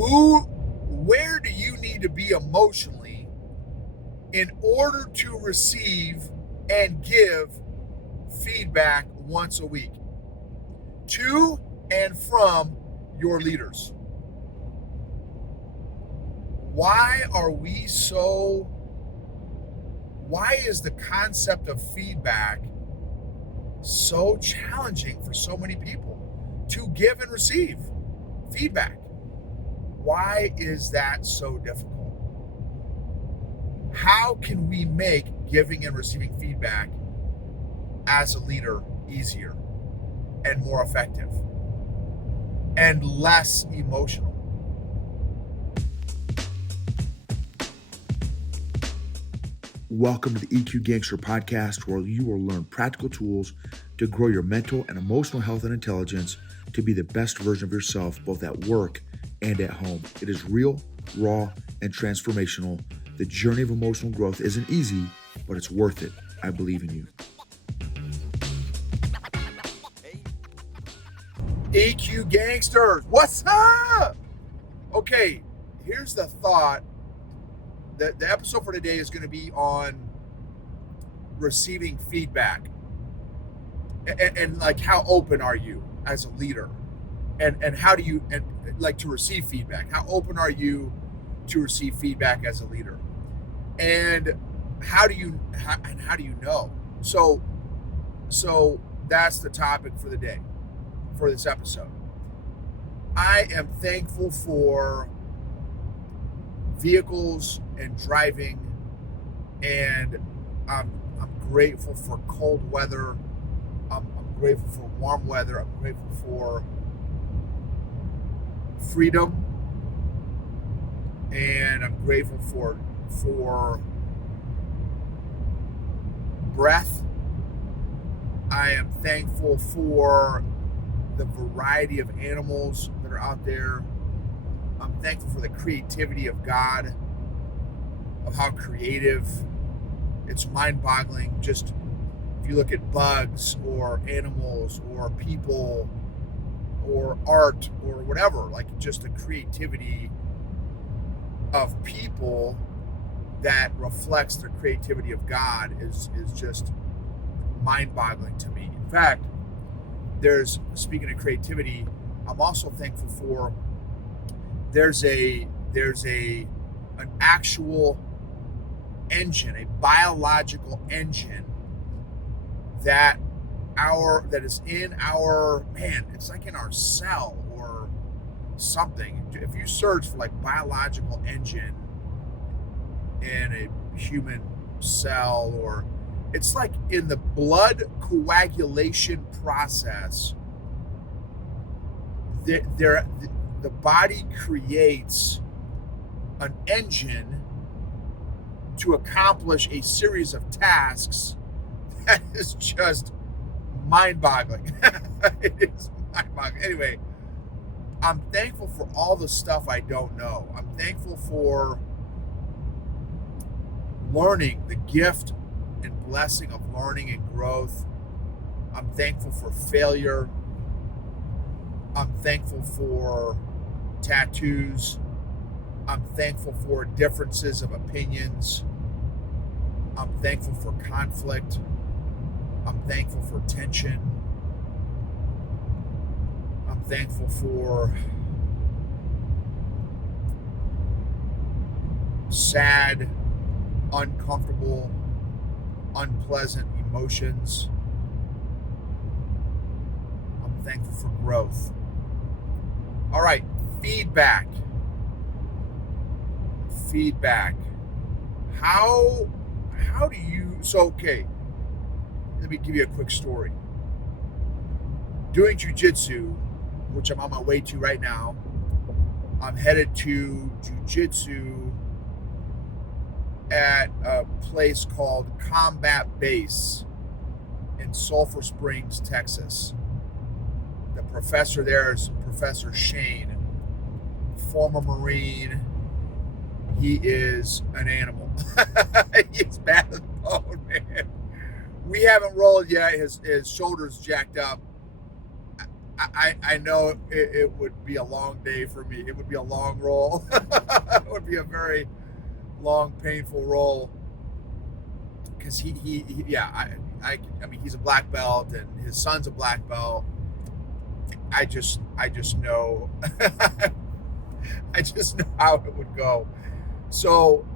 Where do you need to be emotionally in order to receive and give feedback once a week to and from your leaders? Why is the concept of feedback so challenging for so many people to give and receive feedback? Why is that so difficult? How can we make giving and receiving feedback as a leader easier and more effective and less emotional? Welcome to the EQ Gangster podcast, where you will learn practical tools to grow your mental and emotional health and intelligence to be the best version of yourself, both at work and at home. It is real, raw, and transformational. The journey of emotional growth isn't easy, but it's worth it. I believe in you. EQ Gangsters, what's up? Okay, here's the thought. The episode for today is going to be on receiving feedback and like, how open are you as a leader, and how do you like to receive feedback? How open are you to receive feedback as a leader, and how do you know? So that's the topic for the day, for this episode. I am thankful for vehicles and driving, and I'm grateful for cold weather. I'm grateful for warm weather. I'm grateful for freedom, and I'm grateful for breath. I am thankful for the variety of animals that are out there. I'm thankful for the creativity of God, of how creative. It's mind-boggling. Just if you look at bugs or animals or people or art or whatever, like just the creativity of people that reflects the creativity of God is just mind-boggling to me. In fact, speaking of creativity, I'm also thankful for there's an actual engine, a biological engine that is in our, it's like in our cell or something. If you search for like biological engine in a human cell, or it's like in the blood coagulation process, the body creates an engine to accomplish a series of tasks that is just mind-boggling. It is mind-boggling. Anyway, I'm thankful for all the stuff I don't know. I'm thankful for learning, the gift and blessing of learning and growth. I'm thankful for failure. I'm thankful for tattoos. I'm thankful for differences of opinions. I'm thankful for conflict. I'm thankful for tension. I'm thankful for sad, uncomfortable, unpleasant emotions. I'm thankful for growth. All right, feedback. How do you, okay, let me give you a quick story. Doing jiu-jitsu, which I'm on my way to right now, I'm headed to jiu-jitsu at a place called Combat Base in Sulphur Springs, Texas. The professor there is Professor Shane, former Marine. He is an animal. He's bad as a bone, man. We haven't rolled yet. His shoulder's jacked up. I know it would be a long day for me. It would be a long roll. It would be a very long, painful roll. Because I mean, he's a black belt and his son's a black belt. I just know, I just know how it would go. So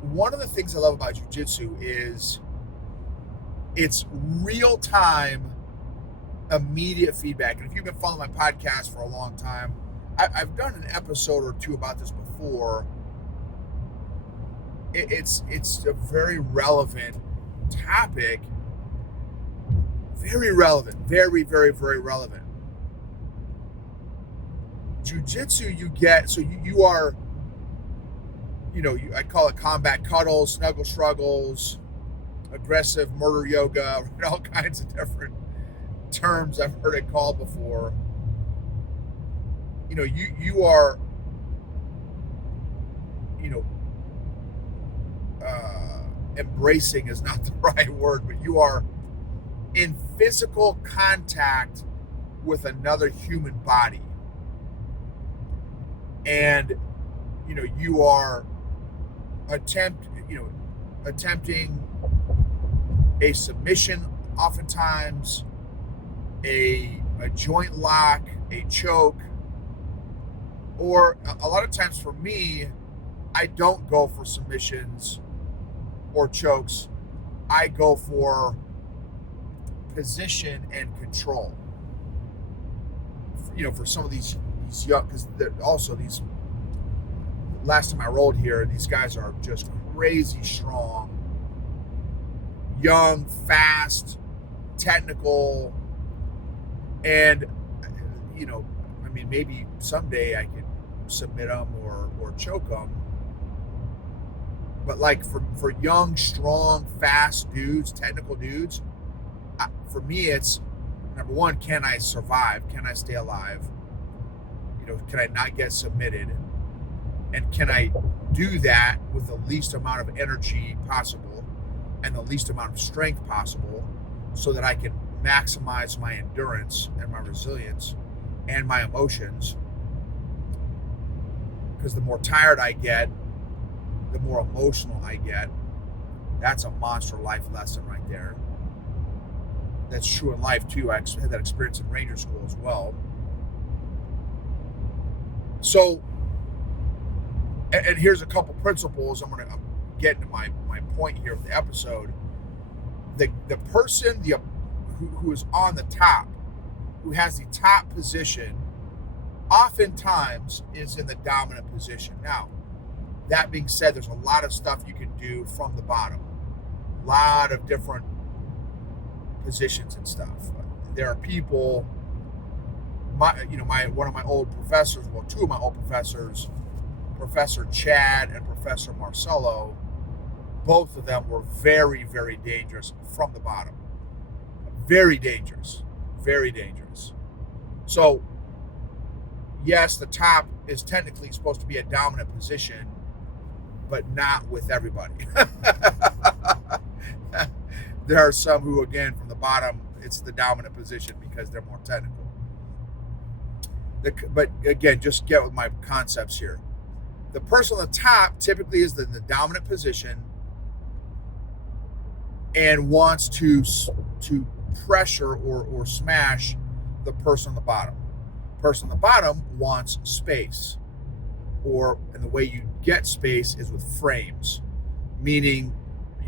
one of the things I love about jiu-jitsu is it's real time, immediate feedback. And if you've been following my podcast for a long time, I've done an episode or two about this before. It's a very relevant topic. Very relevant. Very, very, very relevant. Jiu-jitsu, you are, I call it combat cuddles, snuggle struggles, aggressive murder yoga, all kinds of different terms I've heard it called before. You are, embracing is not the right word, but you are in physical contact with another human body. And, you are attempting a submission, oftentimes a joint lock, a choke, or a lot of times for me, I don't go for submissions or chokes. I go for position and control. For some of these young, because also these, last time I rolled here, these guys are just crazy strong, young, fast, technical, and maybe someday I could submit them or choke them. But like for young, strong, fast dudes, technical dudes, for me it's number one: can I survive? Can I stay alive? Can I not get submitted? And can I do that with the least amount of energy possible and the least amount of strength possible, so that I can maximize my endurance and my resilience and my emotions? Because the more tired I get, the more emotional I get. That's a monster life lesson right there. That's true in life too. I had that experience in Ranger School as well. So, and here's a couple principles. I'm getting to my point here of the episode. The person who is on the top, who has the top position, oftentimes is in the dominant position. Now, that being said, there's a lot of stuff you can do from the bottom. A lot of different positions and stuff. There are people, one of my old professors, well, two of my old professors, Professor Chad and Professor Marcelo, both of them were very, very dangerous from the bottom. Very dangerous. Very dangerous. So, yes, the top is technically supposed to be a dominant position, but not with everybody. There are some who, again, from the bottom, it's the dominant position because they're more technical. But again, just get with my concepts here. The person on the top typically is in the dominant position and wants to pressure or smash the person on the bottom. The person on the bottom wants space, and the way you get space is with frames, meaning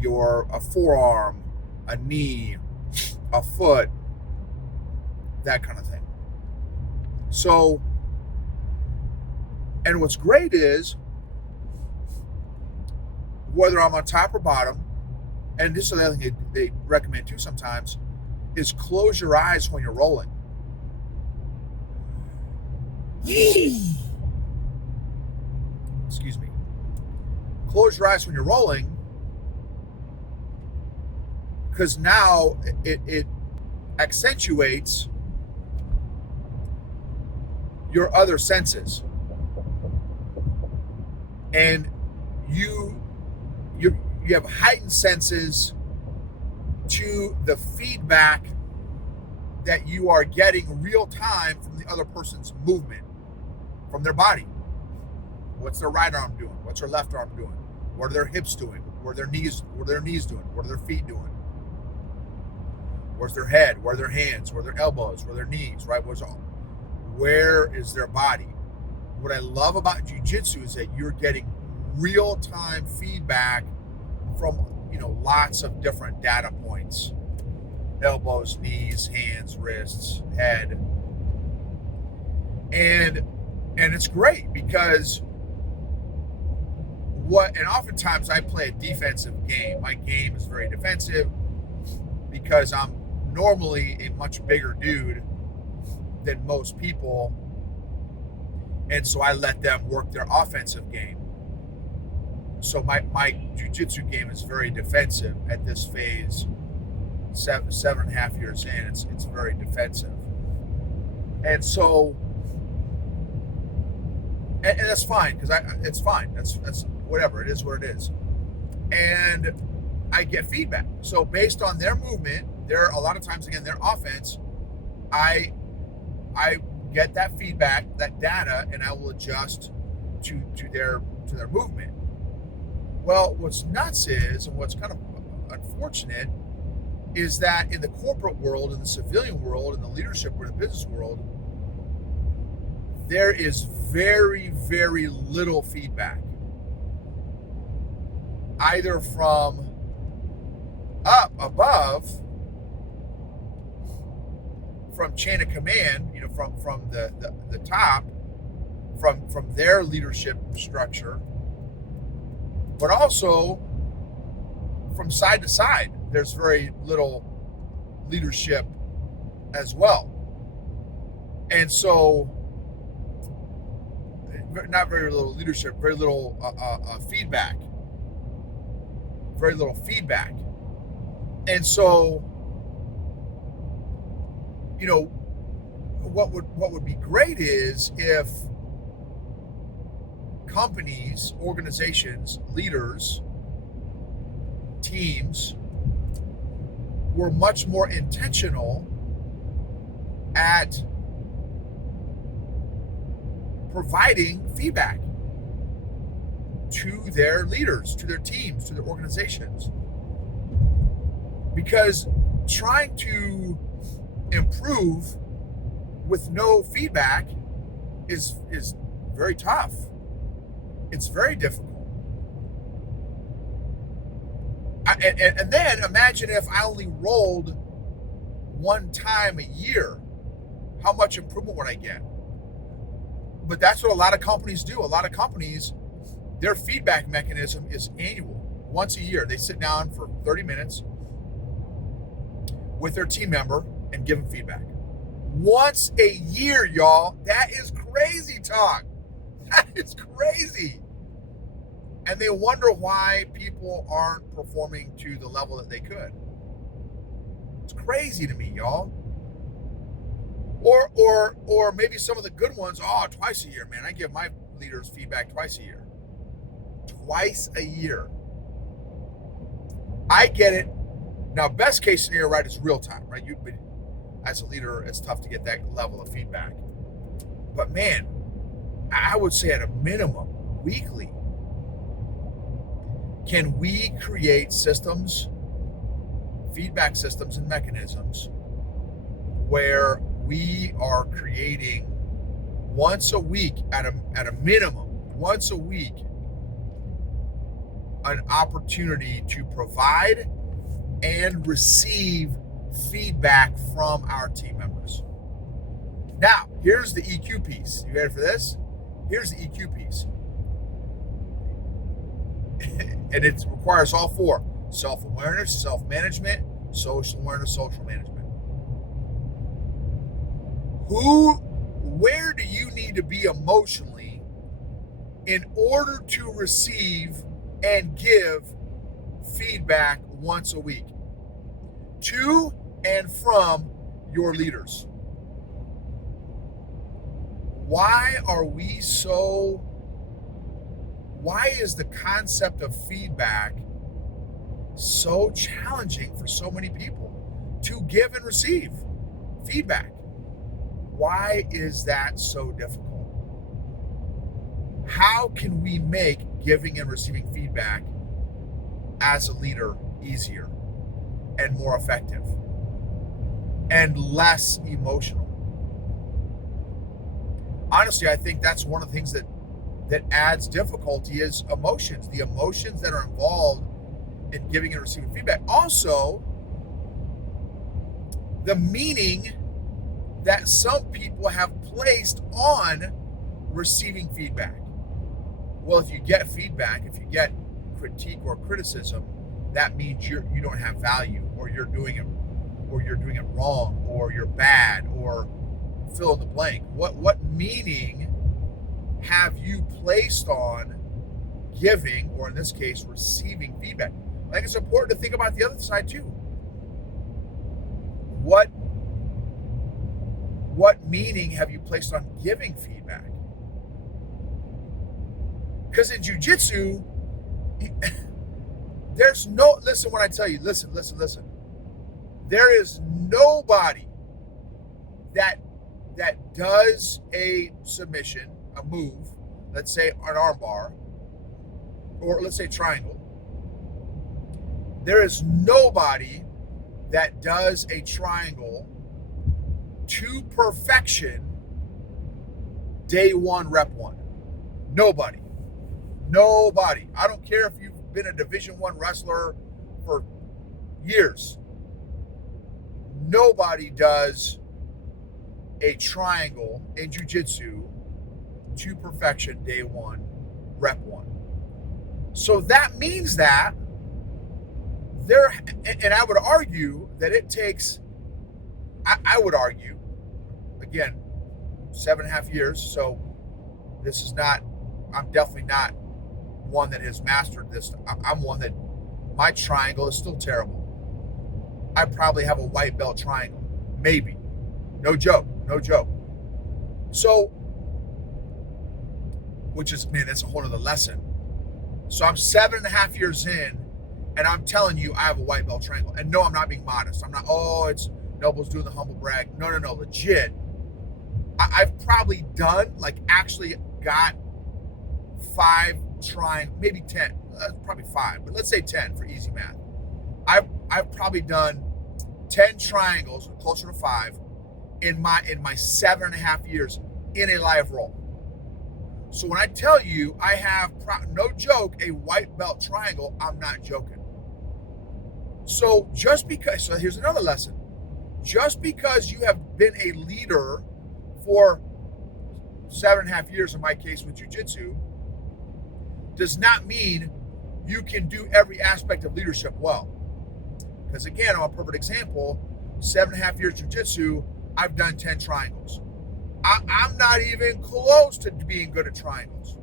a forearm, a knee, a foot, that kind of thing. So, and what's great is, whether I'm on top or bottom, and this is the other thing they recommend too sometimes, is close your eyes when you're rolling. Excuse me. Close your eyes when you're rolling, because now it accentuates your other senses, and you have heightened senses to the feedback that you are getting real time from the other person's movement, from their body. What's their right arm doing? What's their left arm doing? What are their hips doing? What are their knees doing? What are their feet doing? Where's their head? Where are their hands? Where are their elbows? Where are their knees? Right? Where is their body? What I love about jiu-jitsu is that you're getting real-time feedback from, lots of different data points. Elbows, knees, hands, wrists, head. And it's great because and oftentimes I play a defensive game. My game is very defensive because I'm normally a much bigger dude than most people. And so I let them work their offensive game. So my jiu-jitsu game is very defensive at this phase. 7.5 years in, it's very defensive. And so, and that's fine, because it's fine. That's whatever, it is what it is. And I get feedback. So based on their movement, a lot of times, again, their offense, I get that feedback, that data, and I will adjust to their movement. Well, what's nuts is, and what's kind of unfortunate, is that in the corporate world, in the civilian world, in the leadership or the business world, there is very, very little feedback, either from up above, from chain of command, from the top, from their leadership structure, but also from side to side. There's very little leadership as well. And so, not very little leadership, very little feedback. Very little feedback. And so, what would be great is if companies, organizations, leaders, teams were much more intentional at providing feedback to their leaders, to their teams, to their organizations. Because trying to improve with no feedback is very tough. It's very difficult. And then imagine if I only rolled one time a year, how much improvement would I get? But that's what a lot of companies do. A lot of companies, their feedback mechanism is annual. Once a year, they sit down for 30 minutes with their team member and give them feedback. Once a year, y'all. That is crazy talk. That is crazy. And they wonder why people aren't performing to the level that they could. It's crazy to me, y'all. Or maybe some of the good ones, twice a year, man. I give my leaders feedback twice a year. Twice a year. I get it. Now, best case scenario, right, is real time, right? As a leader, it's tough to get that level of feedback. But man, I would say at a minimum, weekly, can we create systems, feedback systems and mechanisms where we are creating once a week at a minimum, once a week, an opportunity to provide and receive feedback from our team members. Now, here's the EQ piece. You ready for this? Here's the EQ piece. And it requires all four: self-awareness, self-management, social awareness, social management. Where do you need to be emotionally in order to receive and give feedback once a week to and from your leaders? Why is the concept of feedback so challenging for so many people to give and receive feedback. Why is that so difficult? How can we make giving and receiving feedback as a leader easier and more effective and less emotional? Honestly, I think that's one of the things that adds difficulty is emotions, the emotions that are involved in giving and receiving feedback. Also, the meaning that some people have placed on receiving feedback. Well, if you get feedback, if you get critique or criticism, that means you don't have value, or you're doing it wrong, or you're bad, or fill in the blank. What meaning have you placed on giving, or in this case, receiving feedback? I think it's important to think about the other side too. What meaning have you placed on giving feedback? Because in jiu-jitsu, there's no, listen when I tell you, listen. There is nobody that does a submission, a move, let's say an arm bar, or let's say triangle. There is nobody that does a triangle to perfection day one, rep one. Nobody. I don't care if you've been a Division I wrestler for years. Nobody does a triangle in jiu-jitsu to perfection day one, rep one. So that means that and I would argue that it takes, I would argue, again, 7.5 years, so this is not, I'm definitely not one that has mastered this. I'm one that, my triangle is still terrible. I probably have a white belt triangle, maybe. No joke. So, which is, man, that's a whole other lesson. So I'm 7.5 years in, and I'm telling you, I have a white belt triangle. And no, I'm not being modest. I'm not, it's Noble's doing the humble brag. No, legit. I've probably done, actually got 5 triangles, maybe 10, probably 5, but let's say 10 for easy math. I've probably done 10 triangles, closer to 5, in my 7.5 years in a live role. So when I tell you I have, no joke, a white belt triangle, I'm not joking. So so here's another lesson. Just because you have been a leader for 7.5 years, in my case with jiu-jitsu, does not mean you can do every aspect of leadership well. Because again, I'm a perfect example. 7.5 years jiu-jitsu, I've done 10 triangles. I'm not even close to being good at triangles.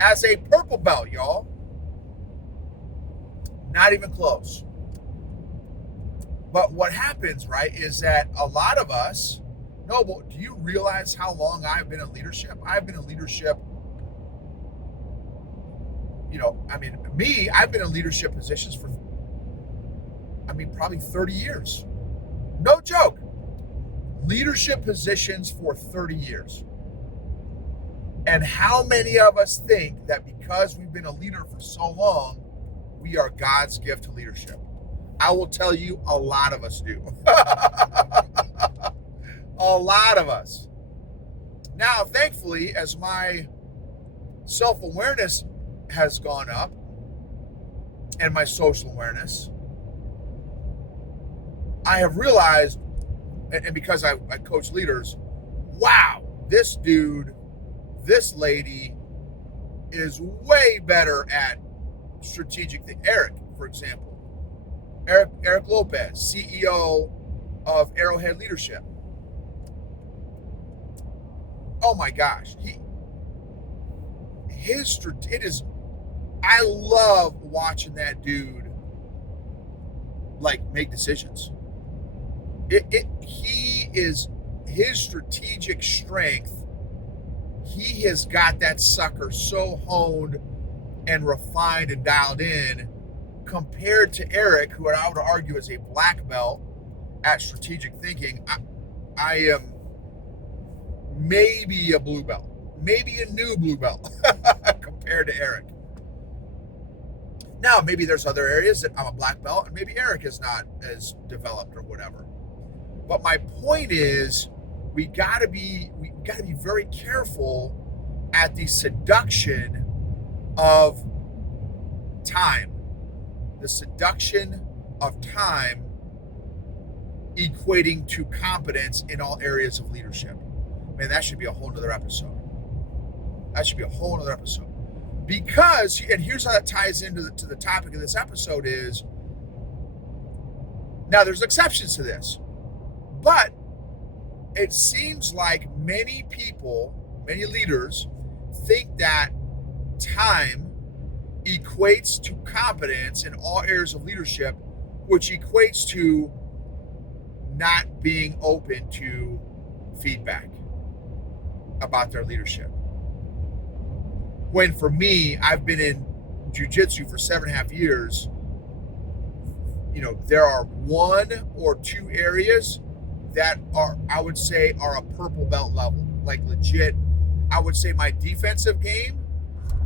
As a purple belt, y'all, not even close. But what happens, right, is that a lot of us, Noble, do you realize how long I've been in leadership? I've been in leadership, I've been in leadership positions for, probably 30 years. No joke. Leadership positions for 30 years. And how many of us think that because we've been a leader for so long, we are God's gift to leadership? I will tell you, a lot of us do. A lot of us. Now, thankfully, as my self-awareness has gone up and my social awareness, I have realized, and because I coach leaders, wow, this dude, this lady is way better at strategic things. Eric, for example. Eric Lopez, CEO of Arrowhead Leadership. Oh my gosh. I love watching that dude make decisions. His strategic strength, he has got that sucker so honed and refined and dialed in compared to Eric, who I would argue is a black belt at strategic thinking. I am maybe a blue belt, maybe a new blue belt compared to Eric. Now, maybe there's other areas that I'm a black belt and maybe Eric is not as developed or whatever. But my point is, we gotta be very careful at the seduction of time. The seduction of time equating to competence in all areas of leadership. Man, that should be a whole nother episode. Because, and here's how that ties into the topic of this episode is, now there's exceptions to this, but it seems like many people, many leaders think that time equates to competence in all areas of leadership, which equates to not being open to feedback about their leadership. When for me, I've been in jiu-jitsu for 7.5 years, there are 1 or 2 areas that are, I would say, are a purple belt level. Like legit, I would say my defensive game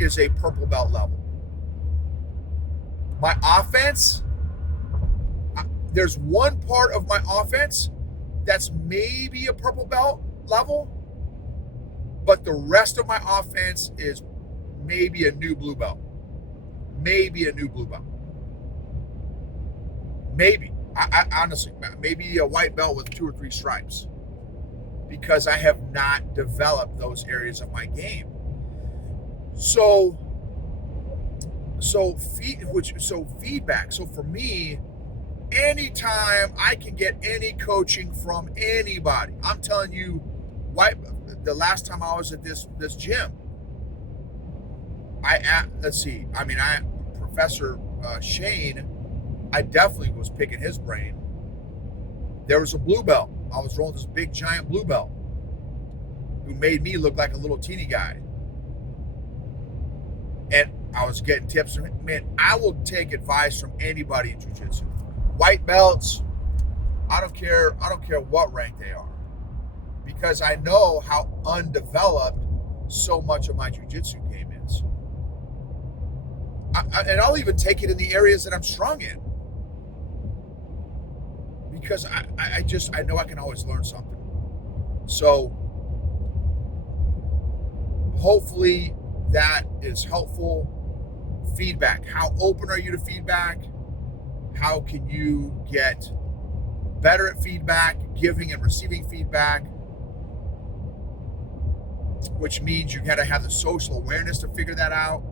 is a purple belt level. My offense, there's one part of my offense that's maybe a purple belt level, but the rest of my offense is maybe a new blue belt. Maybe. I honestly, maybe a white belt with 2 or 3 stripes, because I have not developed those areas of my game. So feedback. So for me, anytime I can get any coaching from anybody, I'm telling you, the last time I was at this gym, Professor Shane, I definitely was picking his brain. There was a blue belt. I was rolling this big giant blue belt who made me look like a little teeny guy. And I was getting tips from him. Man, I will take advice from anybody in jiu-jitsu. White belts, I don't care what rank they are, because I know how undeveloped so much of my jiu-jitsu game is. And I'll even take it in the areas that I'm strong in, because I know I can always learn something. So hopefully that is helpful. Feedback. How open are you to feedback? How can you get better at feedback, giving and receiving feedback? Which means you got to have the social awareness to figure that out,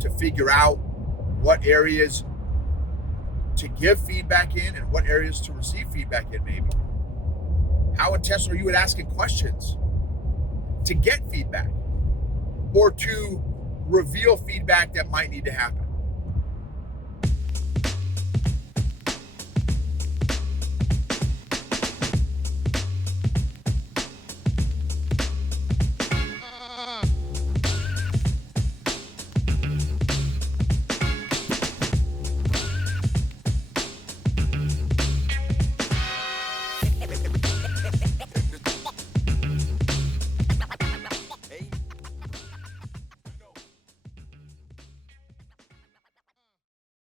to figure out what areas to give feedback in and what areas to receive feedback in, maybe. How intentional are you at asking questions to get feedback or to reveal feedback that might need to happen?